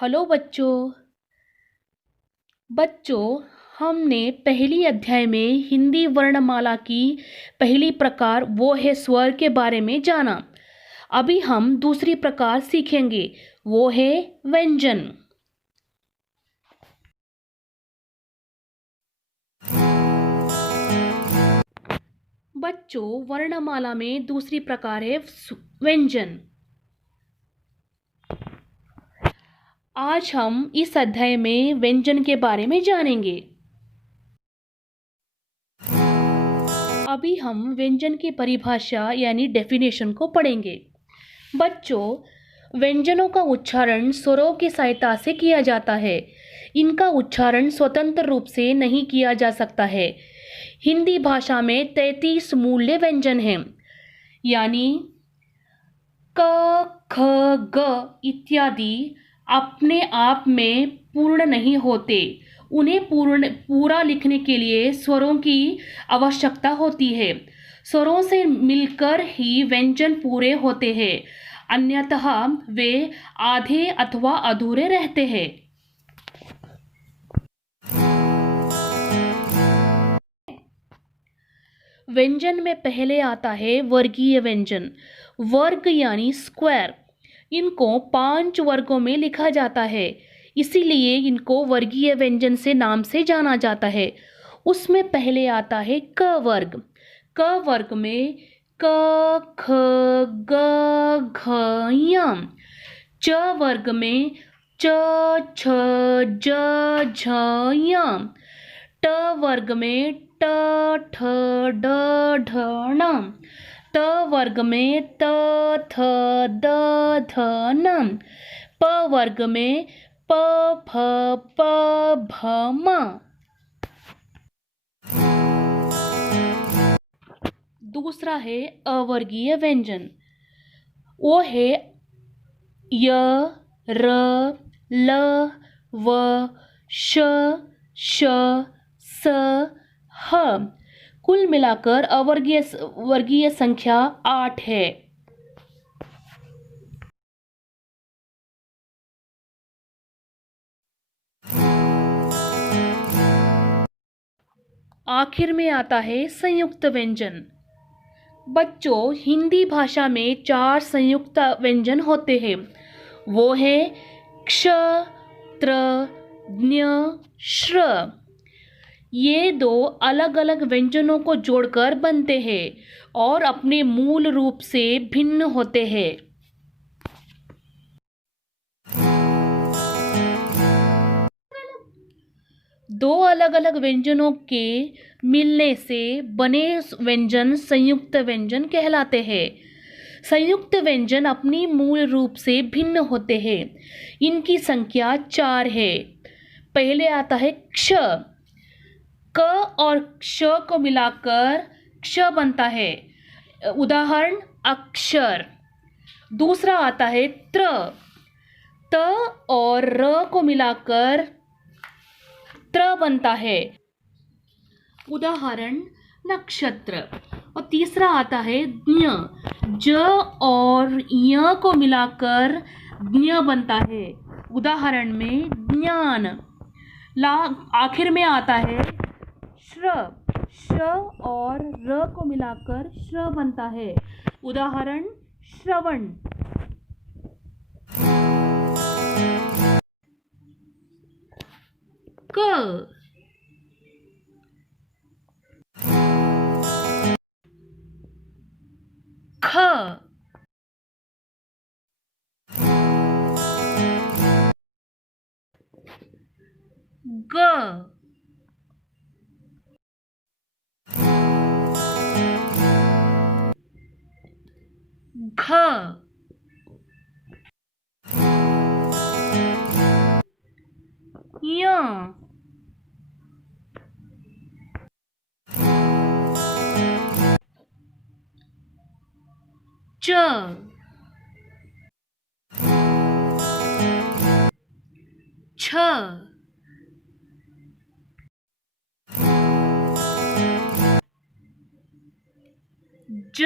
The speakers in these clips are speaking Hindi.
हेलो बच्चों। हमने पहली अध्याय में हिंदी वर्णमाला की पहली प्रकार वो है स्वर के बारे में जाना। अभी हम दूसरी प्रकार सीखेंगे, वो है व्यंजन। बच्चों, वर्णमाला में दूसरी प्रकार है व्यंजन। आज हम इस अध्याय में व्यंजन के बारे में जानेंगे। अभी हम व्यंजन की परिभाषा यानी डेफिनेशन को पढ़ेंगे। बच्चों, व्यंजनों का उच्चारण स्वरों की सहायता से किया जाता है। इनका उच्चारण स्वतंत्र रूप से नहीं किया जा सकता है। हिंदी भाषा में 33 मूल्य व्यंजन हैं, यानी क, ख, ग इत्यादि अपने आप में पूर्ण नहीं होते। उन्हें पूरा लिखने के लिए स्वरों की आवश्यकता होती है। स्वरों से मिलकर ही व्यंजन पूरे होते हैं, अन्यथा वे आधे अथवा अधूरे रहते हैं। व्यंजन में पहले आता है वर्गीय व्यंजन। वर्ग यानी स्क्वायर। इनको 5 वर्गों में लिखा जाता है, इसीलिए इनको वर्गीय व्यंजन से नाम से जाना जाता है। उसमें पहले आता है क वर्ग। क वर्ग में क, ख, ग, घ, ञ। च वर्ग में च, छ, ज, झ, ञ। ट वर्ग में ट, ठ, ड, ढ, ण। त वर्ग में त, थ, द, ध, न। प वर्ग में प, फ, प, भ, म। दूसरा है अवर्गीय व्यंजन। वो है य, र, ल, व, श, श, स, ह। कुल मिलाकर वर्गीय संख्या 8 है। आखिर में आता है संयुक्त व्यंजन। बच्चों, हिंदी भाषा में 4 संयुक्त व्यंजन होते हैं। वो है क्ष, त्र, ज्ञ, श्र। ये 2 अलग अलग व्यंजनों को जोड़कर बनते हैं और अपने मूल रूप से भिन्न होते हैं। दो अलग अलग व्यंजनों के मिलने से बने व्यंजन संयुक्त व्यंजन कहलाते हैं। संयुक्त व्यंजन अपनी मूल रूप से भिन्न होते हैं। इनकी संख्या 4 है। पहले आता है क्ष। क और क्ष को मिलाकर क्ष बनता है, उदाहरण अक्षर। दूसरा आता है त्र। त और र को मिलाकर त्र बनता है, उदाहरण नक्षत्र। और तीसरा आता है ज्ञ। ज और य को मिलाकर ज्ञ बनता है, उदाहरण में ज्ञान। आखिर में आता है श्र। श और र को मिलाकर श्र बनता है, उदाहरण श्रवण। क, ख, ग, घ, ञ, च, छ, ज,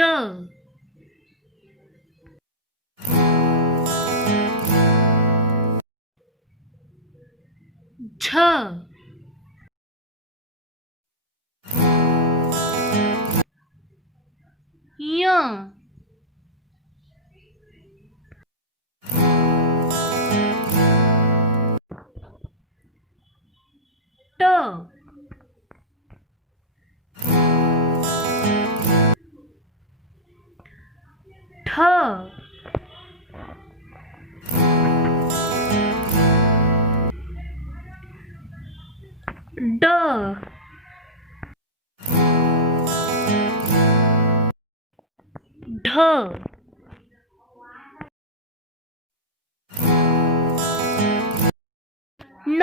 य ट ठ ड ढ न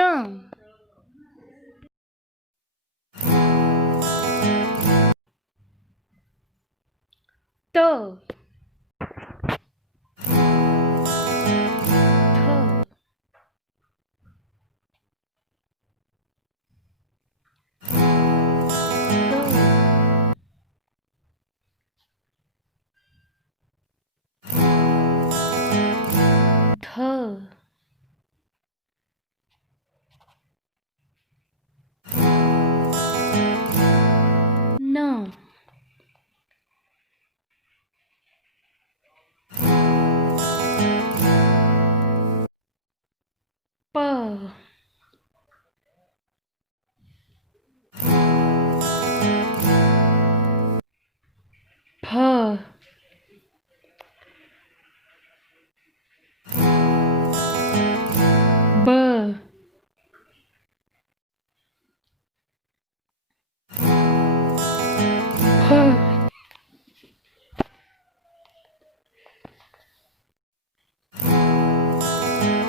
त ध न प फ ब भ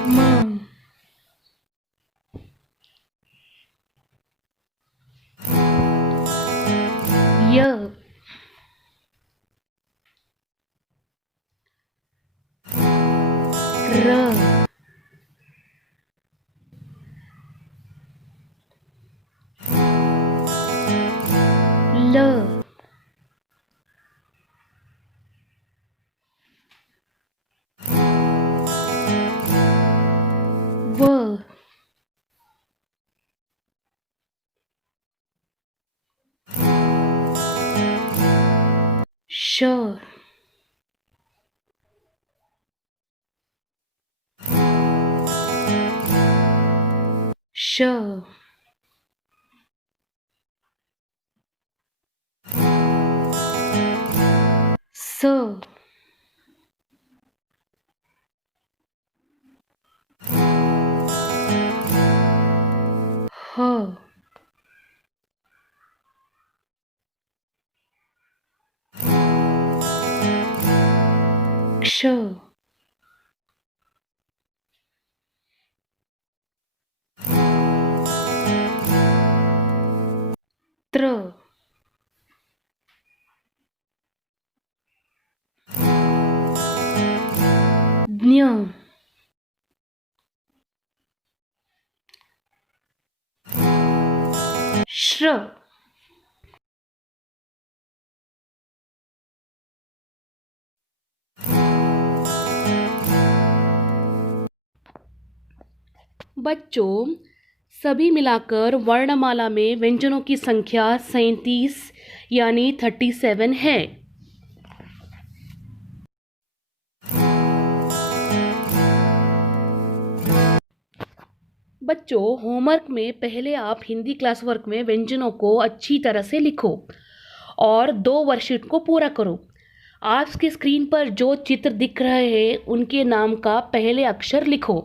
म य र ल व श श स ह क्ष त्र ज्ञ श्र बच्चों, सभी मिलाकर वर्णमाला में व्यंजनों की संख्या 37 यानी 37 है। बच्चों, होमवर्क में पहले आप हिंदी क्लास वर्क में व्यंजनों को अच्छी तरह से लिखो और 2 वर्कशीट को पूरा करो। आपकी स्क्रीन पर जो चित्र दिख रहे हैं उनके नाम का पहले अक्षर लिखो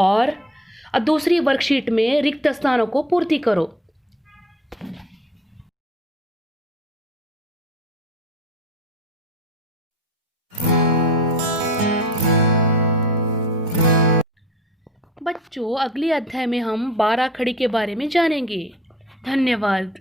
और दूसरी वर्कशीट में रिक्त स्थानों को पूर्ति करो। बच्चों, अगले अध्याय में हम 12 खड़ी के बारे में जानेंगे। धन्यवाद।